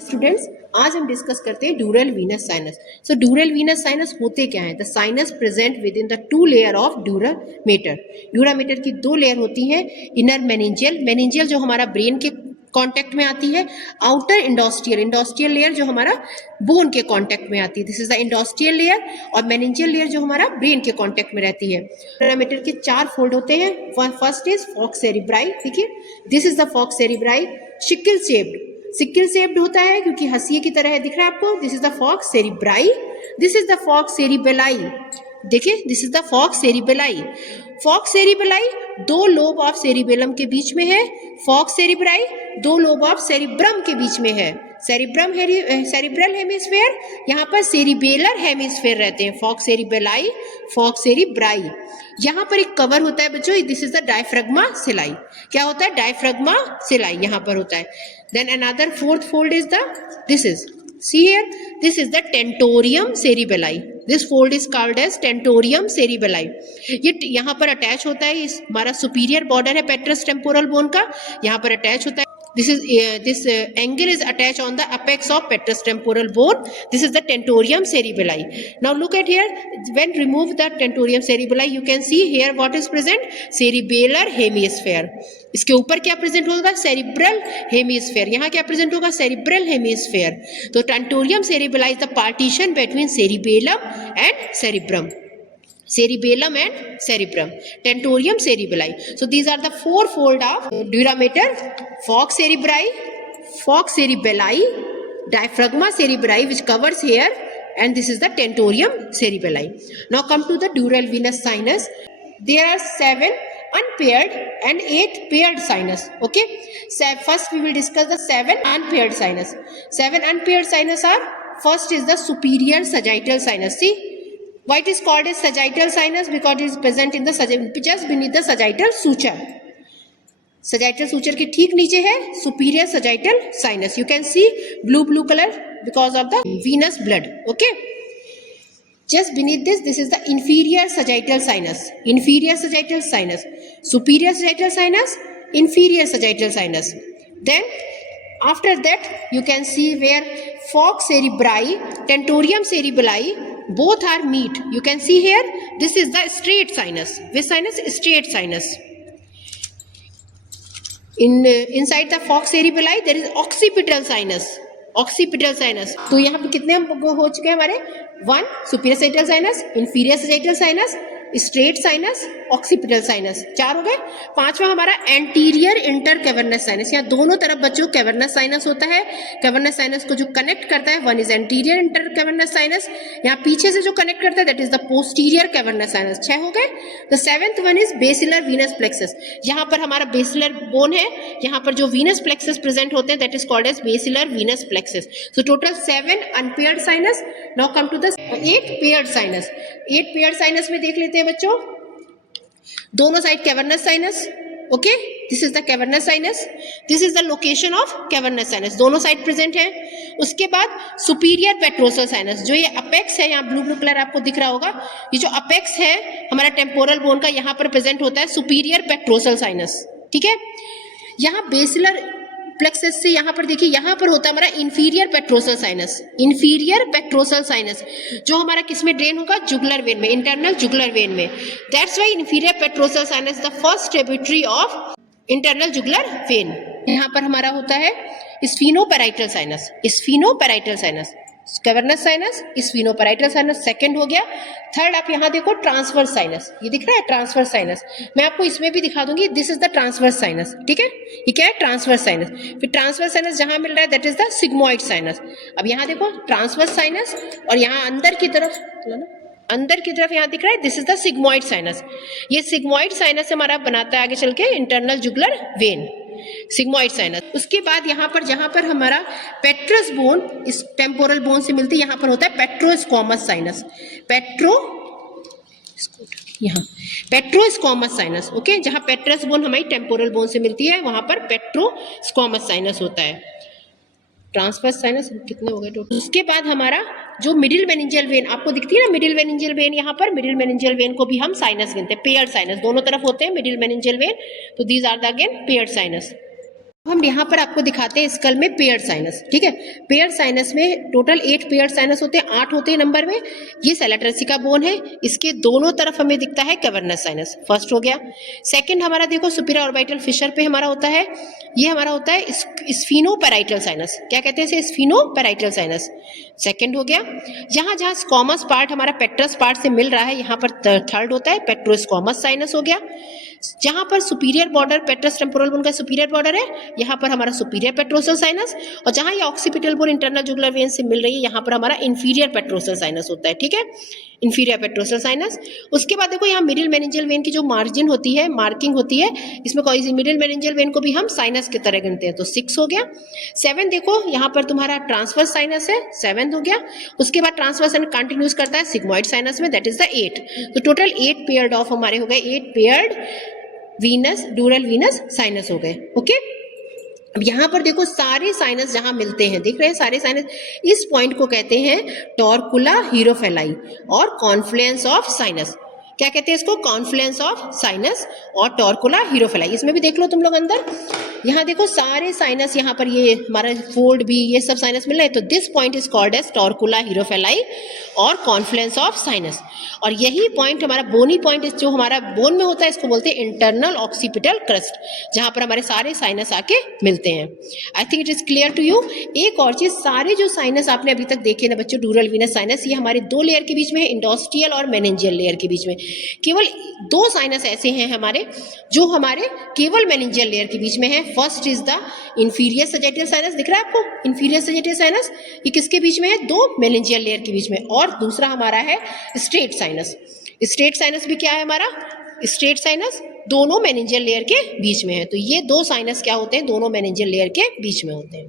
Students, आज हम discuss करते हैं ड्यूरल वीनस साइनस। सो ड्यूरल वीनस साइनस होते क्या है? The sinus present with in the two layer of dura mater. Dura mater की दो लेयर होती हैं, इनर मेनिंजियल, मेनिंजियल जो हमारा ब्रेन के कांटेक्ट में आती है, आउटर इंडोस्ट्रियल, इंडोस्ट्रियल लेयर जो हमारा बोन के कांटेक्ट में आती है, दिस इज द इंडोस्ट्रियल लेयर, और मेनिंजियल लेयर जो हमारा ब्रेन के कांटेक्ट में रहती है। ड्यूरामेटर के चार फोल्ड होते हैं। फर्स्ट इज फॉक्स सेरिब्राई, देखिए this is the falx cerebri, sickle shaped, sickle shaped होता है क्योंकि हंसिए की तरह है, दिख रहा है आपको, this is the falx cerebri, this is the falx cerebelli, देखिए this is the falx cerebelli. Falx cerebelli दो लोब ऑफ सेरिबेलम के बीच में है, फॉक्स सेरिब्राई दो लोब ऑफ सेरिब्रम के बीच में है। सेरिब्रम सेरिब्रल हेमिस्फेयर, यहाँ पर सेरिबेलर हेमिस्फेयर रहते हैं, फॉक्स सेरिबेलाई, फॉक्स सेरिब्राई। यहाँ पर एक कवर होता है बच्चों, दिस इज द डायफ्राग्मा सिलाई, क्या होता है? डायफ्राग्मा सिलाई यहाँ पर होता है। Then another fourth fold is the, this is, see here, this is the tentorium cerebelli. This fold is called as tentorium cerebelli. ये यहाँ पर अटैच होता है, इस हमारा सुपीरियर बॉर्डर है पेट्रस टेम्पोरल बोन का, यहाँ पर अटैच होता है। This angle is attached on the apex of petrous temporal bone. This is the tentorium cerebelli. Now look at here. When remove the tentorium cerebelli, you can see here what is present? Cerebellar hemisphere. इसके ऊपर क्या present होगा? Cerebral hemisphere. यहाँ क्या present होगा? Cerebral hemisphere. तो tentorium cerebelli is the partition between cerebellum and cerebrum, cerebellum and cerebrum, tentorium cerebelli. So these are the four fold of durameter: fox cerebri, fox cerebelli, diaphragma cerebri which covers here, and this is the tentorium cerebelli. Now come to the dural venous sinus. There are 7 unpaired and 8 paired sinus. Okay, so first we will discuss the 7 unpaired sinus. 7 unpaired sinus are, first is the superior sagittal sinus. See, why it is called as sagittal sinus? Because it is present in the just beneath the sagittal suture. Sagittal suture के ठीक नीचे है superior sagittal sinus. You can see blue color because of the venous blood. Okay. Just beneath this, this is the inferior sagittal sinus. Inferior sagittal sinus, superior sagittal sinus, inferior sagittal sinus. Then after that you can see where fox cerebri, tentorium cerebelli, both are meet. You can see here, this is the straight sinus. Which sinus? Straight sinus. Inside the fox cerebelli there is occipital sinus. Occipital sinus. तो यहाँ पे कितने हो चुके हैं हमारे? 1 superior sagittal sinus, inferior sagittal sinus, straight sinus, occipital sinus, 4 हो गए। 5वां हमारा एंटीरियर इंटर कैवर्नस साइनस, यहाँ दोनों तरफ बच्चों कैवर्नस साइनस होता है। कैवर्नस साइनस को जो कनेक्ट करता है, 1 is anterior inter cavernous sinus, यहाँ पीछे से जो कनेक्ट करता है that is the posterior cavernous sinus. 6 हो गए। The 7th one is basilar venous plexus, यहाँ पर हमारा बेसिलर बोन है, यहाँ पर जो वीनस प्लेक्सस प्रेजेंट होते हैं that is called as basilar venous plexus. So total 7 unpaired sinus. Now come to the 8 paired sinus. 8 paired sinus में देख लेते हैं बच्चों, दोनों side cavernous sinus. Okay, this is the cavernous sinus, this is the location of cavernous sinus, दोनों side present है। उसके बाद सुपीरियर पेट्रोसल साइनस, जो ये अपेक्स है, यहाँ ब्लू कलर आपको दिख रहा होगा, ये जो अपेक्स है हमारा टेम्पोरल बोन का, यहाँ पर प्रेजेंट होता है सुपीरियर पेट्रोसल साइनस। ठीक है, यहाँ बेसिलर प्लेक्सस से यहाँ पर देखिए, यहाँ पर होता है हमारा inferior petrosal sinus. Inferior petrosal sinus जो हमारा किसमें ड्रेन होगा? जुगुलर वेन में, इंटरनल जुगुलर वेन में। That's why inferior petrosal sinus the first tributary of internal jugular vein. यहाँ पर हमारा होता है sphenoparietal sinus, sphenoparietal sinus, cavernous sinus, sphenoparietal sinus second हो गया। थर्ड आप यहाँ देखो ट्रांसवर्स साइनस, ये दिख रहा है ट्रांसवर्स साइनस, मैं आपको इसमें भी दिखा दूंगी, this is the transverse sinus. ठीक है, ये क्या है? Transverse sinus. फिर ट्रांसवर्स साइनस जहाँ मिल रहा है that is the sigmoid sinus. अब यहाँ देखो ट्रांसवर्स साइनस, और यहाँ अंदर की तरफ यहाँ दिख रहा है this is the sigmoid sinus. ये सिग्मोइड साइनस हमारा बनाता है आगे चल के internal jugular when, sigmoid sinus. उसके बाद यहाँ पर जहाँ पर हमारा पेट्रस बोन इस टेम्पोरल बोन से मिलती है, यहाँ पर होता है पेट्रोस्क्वामस साइनस, यहाँ पेट्रोस्क्वामस साइनस। ओके, जहाँ पेट्रस बोन हमारी टेम्पोरल बोन से मिलती है वहां पर पेट्रोस्क्वामस साइनस होता है। ट्रांसवर्स साइनस कितने हो गए टोटल? उसके बाद हमारा जो मिडिल मेनिंजियल वेन आपको दिखती है ना, मिडिल मेनिंजियल वेन, यहाँ पर मिडिल मेनिंजियल वेन को भी हम साइनस गिनते हैं, पेयर्ड साइनस, दोनों तरफ होते हैं मिडिल मेनिंजियल वेन, तो these are the again paired sinus. हम यहाँ पर आपको दिखाते हैं स्कल में पेयर्ड साइनस, ठीक है। पेयर्ड साइनस में टोटल 8 पेयर्ड साइनस होते हैं, 8 होते हैं नंबर में। ये सेलाट्रेसिका बोन है, इसके दोनों तरफ हमें दिखता है कैवर्नस साइनस, फर्स्ट हो गया। सेकंड हमारा देखो सुपीरियर ऑर्बिटल फिशर पे हमारा होता है, ये हमारा होता है स्फीनोपैराइटल साइनस, क्या कहते हैं इसे, स्फीनोपैराइटल साइनस, सेकंड हो गया। जहां जहां स्क्वामस पार्ट हमारा पेट्रस पार्ट से मिल रहा है, यहाँ पर थर्ड होता है पेट्रोस्क्वामस साइनस हो गया। जहां पर सुपीरियर बॉर्डर पेट्रस टेम्पोरल बोन का सुपीरियर बॉर्डर है, यहाँ पर हमारा सुपीरियर पेट्रोसल साइनस, और जहां ये occipital bone internal jugular when से मिल रही है, यहाँ पर हमारा इंफीरियर पेट्रोसल साइनस होता है, ठीक है, इंफीरियर पेट्रोसल साइनस। उसके बाद देखो यहाँ मिडिल मेनिंजियल वेन की जो मार्जिन होती है, मार्किंग होती है, इसमें कोई सी मिडिल मेनिंजियल वेन को भी हम साइनस की तरह गिनते हैं, तो 6 हो गया। 7 देखो यहाँ पर तुम्हारा ट्रांसवर्स साइनस है, 7 हो गया। उसके बाद ट्रांसवर्स एंड कंटिन्यूस करता है सिग्मोइड साइनस में, दैट इज द 8। तो टोटल 8 पेयर्ड ऑफ हमारे हो गए, 8 पेयर्ड वीनस ड्यूरल वीनस साइनस हो गए, ओके। अब यहाँ पर देखो सारे साइनस जहां मिलते हैं, देख रहे हैं सारे साइनस, इस पॉइंट को कहते हैं टॉर्कुला हीरोफेलाई और कॉन्फ्लुएंस ऑफ साइनस। क्या कहते हैं इसको, कॉन्फ्लुएंस ऑफ साइनस और टॉर्कुला हीरोफेलाई। इसमें भी देख लो तुम लोग अंदर, यहाँ देखो सारे साइनस, यहाँ पर ये हमारा फोल्ड भी, ये सब साइनस मिल रहे हैं, तो this point is called as torcula herophili और कॉन्फ्लुएंस ऑफ साइनस। और यही पॉइंट हमारा बोनी पॉइंट जो हमारा बोन में होता है, इसको बोलते हैं इंटरनल ऑक्सीपिटल क्रस्ट, जहां पर हमारे सारे साइनस आके मिलते हैं। I think it is clear to you. एक और चीज, सारे जो साइनस आपने अभी तक देखे ना बच्चों, ड्यूरल वीनस साइनस, ये हमारे 2 लेयर के बीच में है, इंडोस्टियल और मेनिंजियल लेयर के बीच में। केवल 2 साइनस ऐसे हैं हमारे जो हमारे केवल मेनिंजियल लेयर के बीच में है। First is the inferior sagittal sinus, दिख रहा है आपको, इंफीरियर सजेटियल साइनस, ये किसके बीच में है, 2 मेनिंजियल लेयर के बीच में। और दूसरा हमारा है स्ट्रेट साइनस। स्ट्रेट साइनस भी क्या है हमारा, स्ट्रेट साइनस दोनों मेनिंजियल लेयर के बीच में है। तो ये 2 साइनस क्या होते हैं, दोनों मेनिंजियल लेयर के बीच में होते हैं।